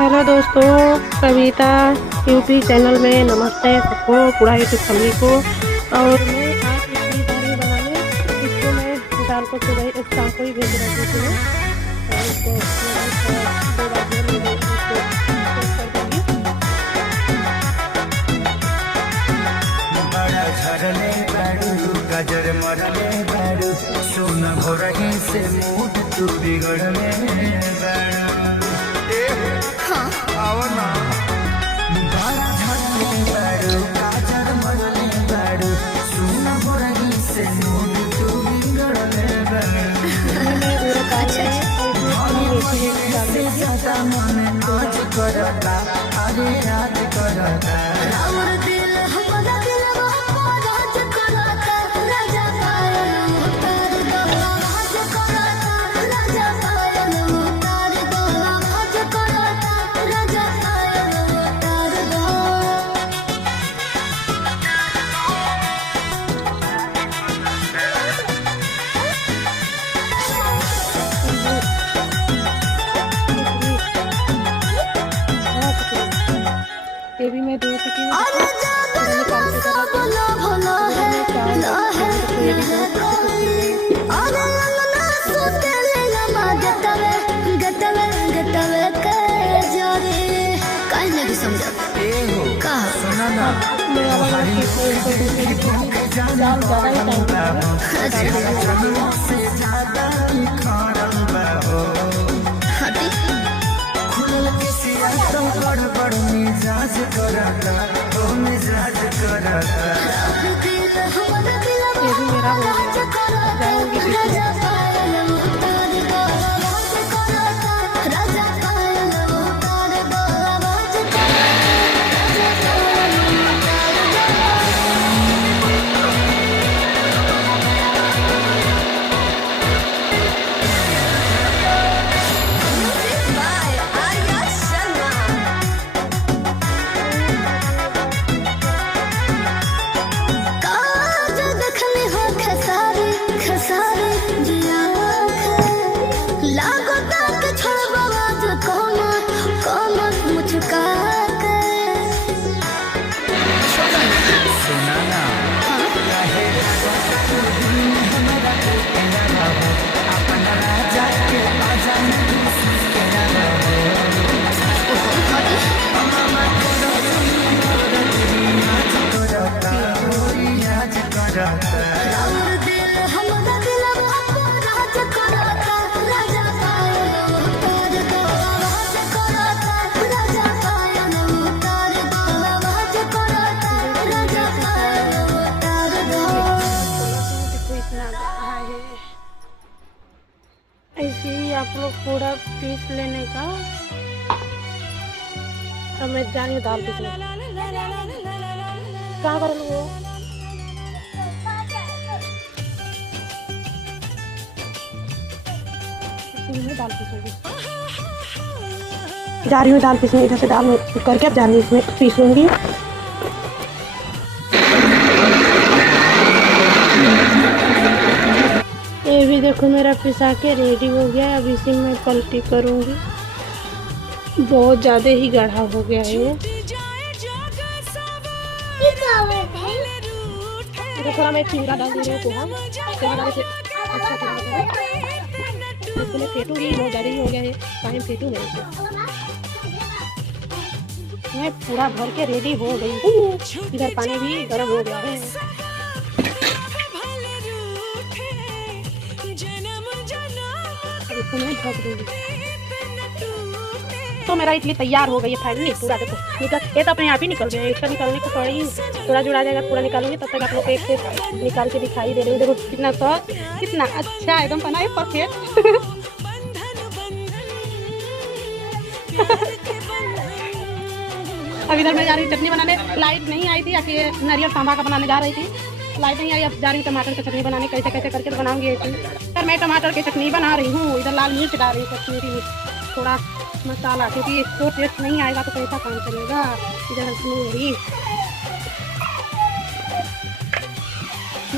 हेलो दोस्तों, कविता UP channel में नमस्ते सबको, पूरा यूट्यूब फैमिली को। और मैं आज इडली दाल बनाने इसको मैं दाल को सुबह शाम को ही भेज रही थी मैं, और इसको मैं 2 बार में इसको कर दूँगी। बड़ा झरने बारू गजर मरले बारू सोन भोरही से मूड तू बिगड़ले बारू। आवना बड़ा झरने बारू गजर मरले बारू सोन भोरही से मूड तू बिगड़ले बारू। मन आज करता अरे याद करता ये भी मैं 2 टिकी में बड़ मिजाज करता तो मिजाज करता ये भी मेरा हो गया, जाऊंगी ऐसे ही आप लोग पूरा पीस लेने का। अब मैं जा रही हूँ दाल पीसने। कहाँ कर लो दाल पीसूंगी, जा रही हूँ दाल पीसने। इधर से दाल करके अब जा रही हूँ इसमें पीस लूँगी। ये भी देखो मेरा पिसा के रेडी हो गया। अब इसी में पलटी करूँगी। बहुत ज़्यादा ही गाढ़ा हो गया है ये। थोड़ा मैं चूड़ा डाल दे रही हूँ पोहा डाल से अच्छा इसमें फेंटूँगी। बहुत ज़्यादा ही हो गया है, टाइम फेंटूँ मैं पूरा भर के रेडी हो गई हूँ। इधर पानी भी गर्म हो गया है। इसको मैं ढक दूँगी तो मेरा इडली तैयार हो गई है फाइनली। पूरा देखो ये तो अपने आप ही निकल गया है। इसका निकालने को पड़ी, थोड़ा जुड़ा जाएगा। पूरा निकालूंगी तब तक आप लोग एक से निकाल के दिखाई दे रहे हो। देखो कितना सॉफ्ट, कितना अच्छा एकदम बना है, परफेक्ट। अब इधर मैं जा रही चटनी बनाने। लाइट नहीं आई थी, आके नारियल सांभा का बनाने जा रही थी। लाइट नहीं आई, अब जा रही टमाटर की चटनी बनाने। कैसे कैसे करके बनाऊंगी सर। मैं टमाटर की चटनी बना रही हूँ। इधर लाल मिर्च डाल रही हूँ, कश्मीरी थोड़ा मसाला, क्योंकि इसको टेस्ट नहीं आएगा तो कैसा काम चलेगा। इधर हल्दी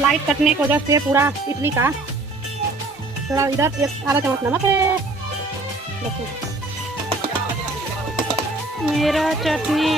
लाइट कटने की वजह से पूरा इडली का थोड़ा इधर एक आधा चम्मच नमक है। जीरा चटनी